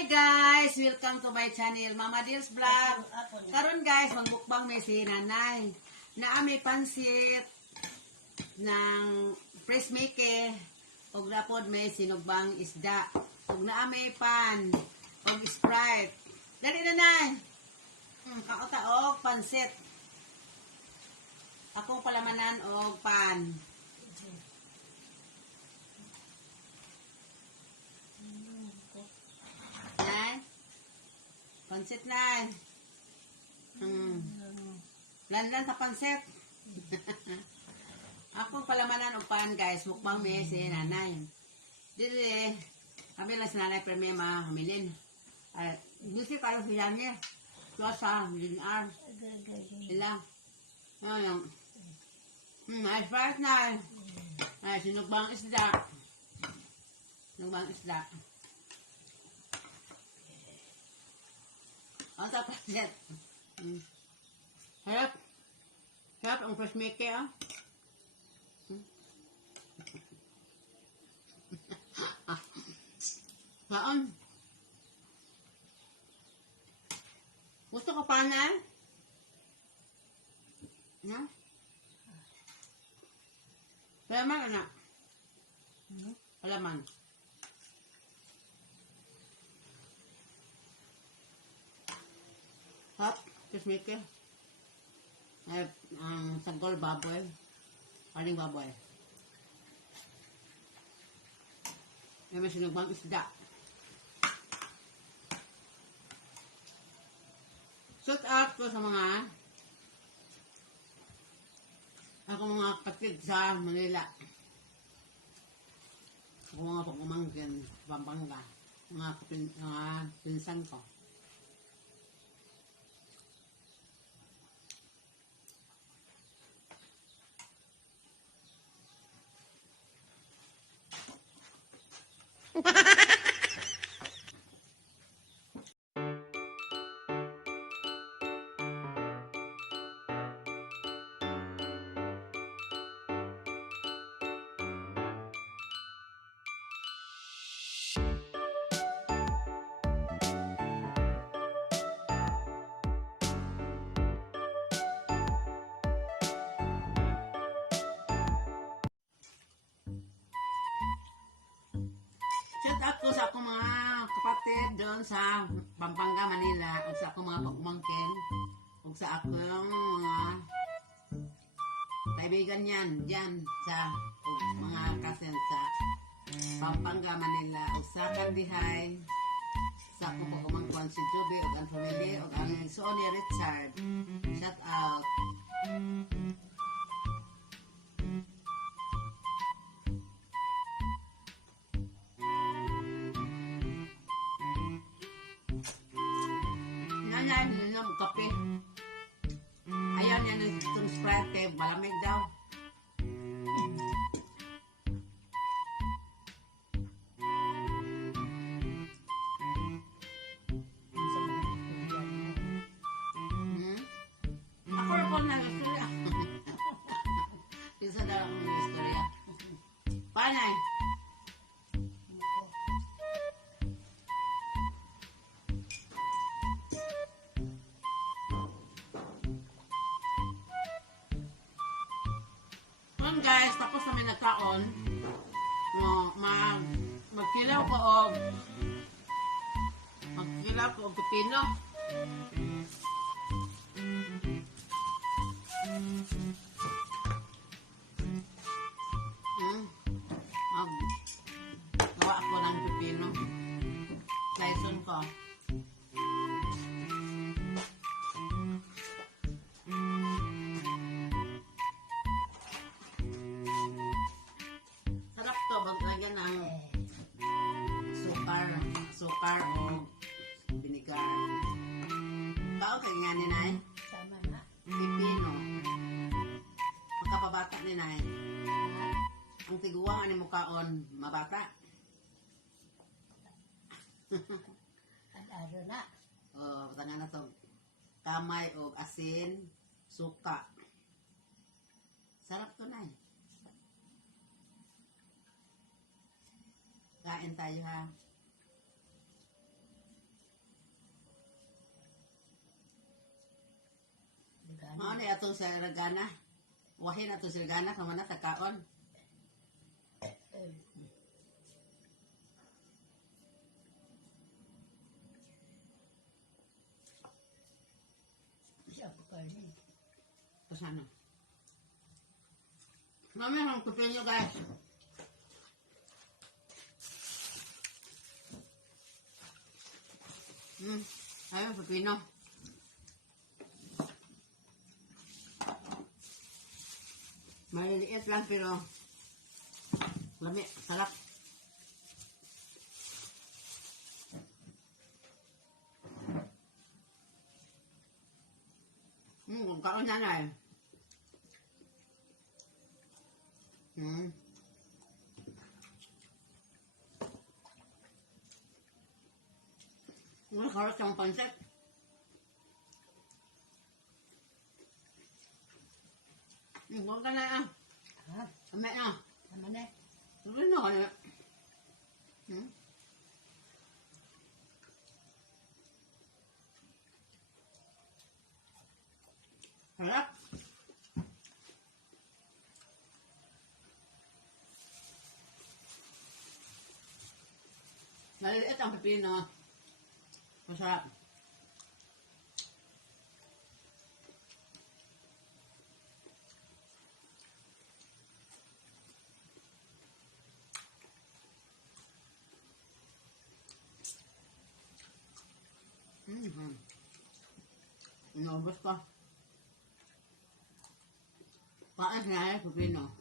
Hi guys! Welcome to my channel, Mama Dils Vlog. Karon guys, magbukbang may si nanay. Naami pansit ng fresh meke. Og napod may sinugbang isda. Og naami pan. Og Sprite. Dali nanay! Kaota og pansit. Akong palamanan og pan. Pansit na. Lanlan sa pansit. Ako palamanan o pan guys. Mukbang may si nanay. Dili. Kami lang si nanay pero may mahamilin. Gusto kayo sila niya. Tuwasa, linar. Ilang. Ayan. Ay, Sprite na. Ay, sinugbang isda. Sinugbang isda. Ang sa pansit. Harap. Harap ang fresh meke ah. Saan? Gusto ko panay? Na? Palaman anak? Palaman. Hap, fresh meke. Ay, sanggol baboy. Paling baboy. May sinugbang isda. Shout out ko sa mga kapatid sa Manila. Ako mga pagmamangkin, Pampanga. Mga pinsan ko. Shout out ko sa akong mga kapatid doon sa Pampanga, Manila, at sa akong mga pagmangkin, at sa akong mga kaibigan yan, dyan sa mga kasen sa Pampanga, Manila, at sa Kandihay, sa akong pagmangkuhan si Joby, at ang family, at ang Sonny Richard. Shout out. Nanay, ninom kape. Ayaw niya ng Sprite kay malamig daw. Ako rin po na istorya. Isa na lang ang istorya. Panay. Guys, tapos namin nagkaon, magkilaw ko og pipino. Gawa ako ng pipino. Sliceon ko. Lagyan ng sukar o binigar. Bao kay nga ni Nay? Sama na. Pipino. Magkapabata ni Nay. Ang tiguang ani mukaon, mabata. Ano na. O, tanga na to. Kamay o asin, suka. Sarap to, Nay. Kain tayo ha. Mao ni atong sa ragana. Wahin atong sa ragana kung mana takaon. Siya po kali. Pasano? Mami, ang kupin nyo guys. Ayun, pepino. Maliliit lang pero lami, sarap. Kung kaon na na eh. Harap siyang pansit. Huwag ka na ah. Ha? Amay na. Tama na. Sabi na ka na. Harap. Maliliit ang pepino. Masarap. Inubos ko. Paano sinaya pepino?